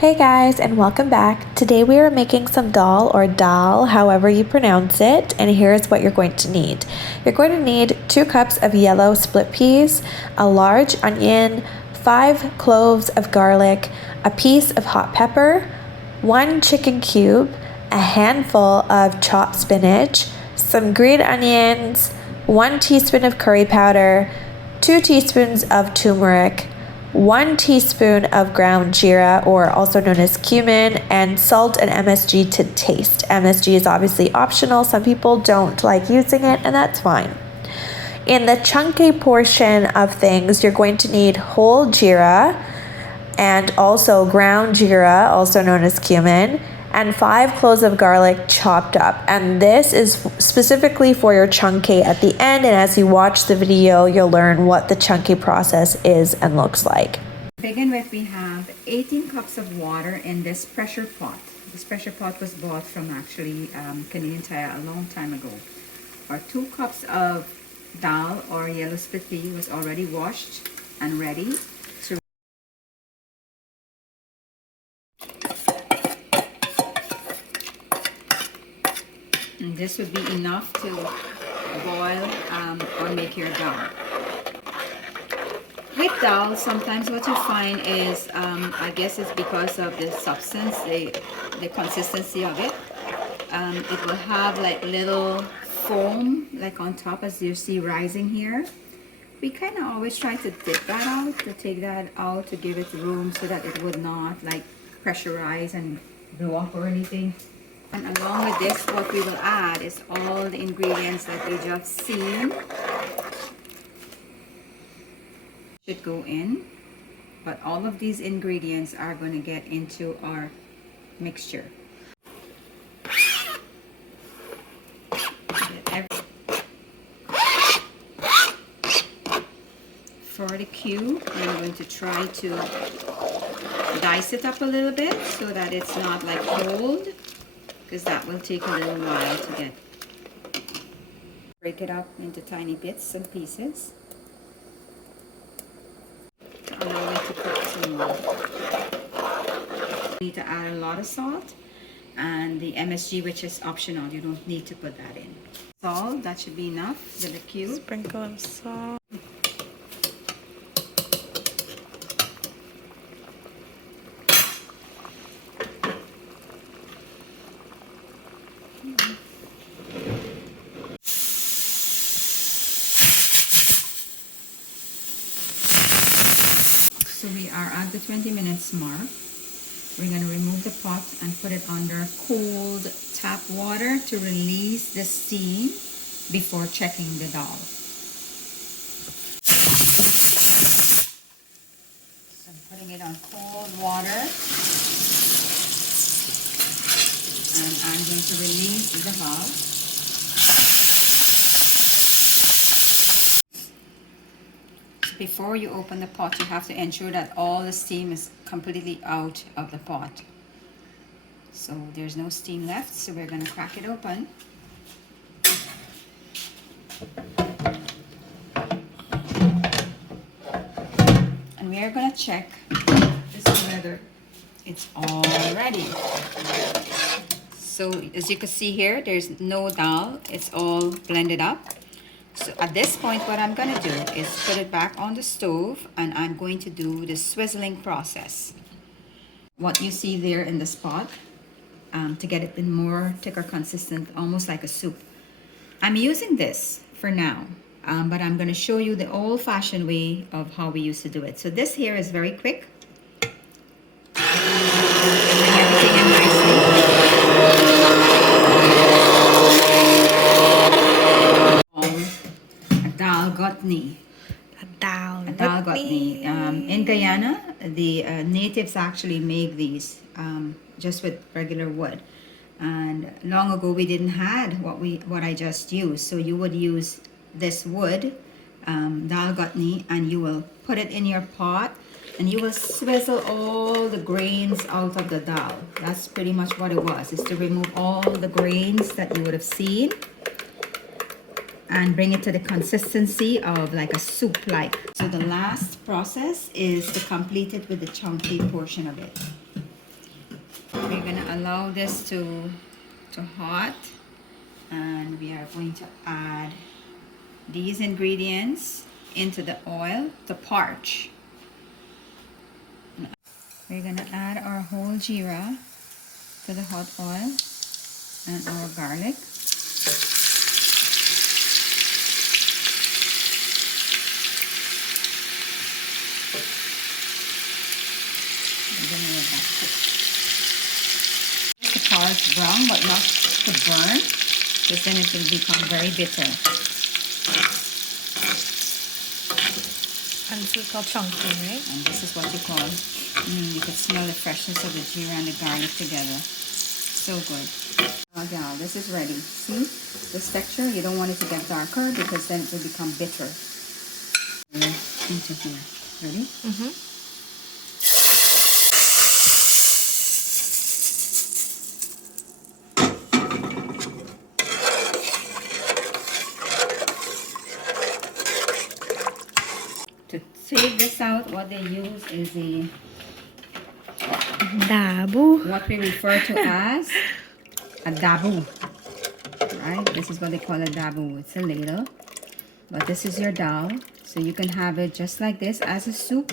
Hey guys, and welcome back. Today we are making some dal or dal, however you pronounce it, and here's what you're going to need. You're going to need 2 cups of yellow split peas, a large onion, 5 cloves of garlic, a piece of hot pepper, 1 chicken cube, a handful of chopped spinach, some green onions, 1 teaspoon of curry powder, 2 teaspoons of turmeric, 1 teaspoon of ground geera, or also known as cumin, and salt and MSG to taste. MSG is obviously optional. Some people don't like using it, and that's fine. In the CHUNKAY portion of things, you're going to need whole geera and also ground geera, also known as cumin, and 5 cloves of garlic chopped up. And this is specifically for your CHUNKAY at the end, and as you watch the video, you'll learn what the CHUNKAY process is and looks like. To begin with, we have 18 cups of water in this pressure pot. This pressure pot was bought from actually Canadian Tire a long time ago. Our 2 cups of dal or yellow split pea was already washed and ready. And this would be enough to boil or make your dal. With dal, sometimes what you find is, I guess it's because of the substance, the consistency of it. It will have like little foam like on top, as you see rising here. We kind of always try to take that out to give it room so that it would not like pressurize and blow up or anything. And along with this, what we will add is all the ingredients that you just seen should go in. But all of these ingredients are going to get into our mixture. For the cube, I'm going to try to dice it up a little bit so that it's not like cold, because that will take a little while to get. Break it up into tiny bits and pieces to allow it to cook some more. You need to add a lot of salt, and the MSG, which is optional, you don't need to put that in. Salt, that should be enough with the cube. Sprinkle of salt. So we are at the 20 minutes mark. We're going to remove the pot and put it under cold tap water to release the steam before checking the dal. So I'm putting it on cold water, and I'm going to release the dal. Before you open the pot, you have to ensure that all the steam is completely out of the pot. So there's no steam left, so we're going to crack it open. And we are going to check whether it's all ready. So as you can see here, there's no dal, it's all blended up. So at this point, what I'm going to do is put it back on the stove, and I'm going to do the swizzling process. What you see there in this pot, to get it in more thicker consistent, almost like a soup. I'm using this for now, but I'm going to show you the old-fashioned way of how we used to do it. So this here is very quick. Dal gotni. In Guyana, the natives actually make these just with regular wood. And long ago, we didn't had what I just used. So you would use this wood, dal gotni, and you will put it in your pot, and you will swizzle all the grains out of the dal. That's pretty much what it was, is to remove all the grains that you would have seen and bring it to the consistency of like a soup-like. So the last process is to complete it with the CHUNKAY portion of it. We're gonna allow this to hot, and we are going to add these ingredients into the oil to parch. We're gonna add our whole geera to the hot oil and our garlic. We're gonna let that cook. The color's brown, but not to burn, because then it will become very bitter. And this is called chunky, right? And this is what you call, you can smell the freshness of the geera and the garlic together. So good. Now this is ready. See this texture? You don't want it to get darker because then it will become bitter. Into here. Ready? Mm-hmm. To take this out, what they use is Dabu. what we refer to as a dabu. Right? This is what they call a dabu. It's a ladle. But this is your dal. So you can have it just like this as a soup,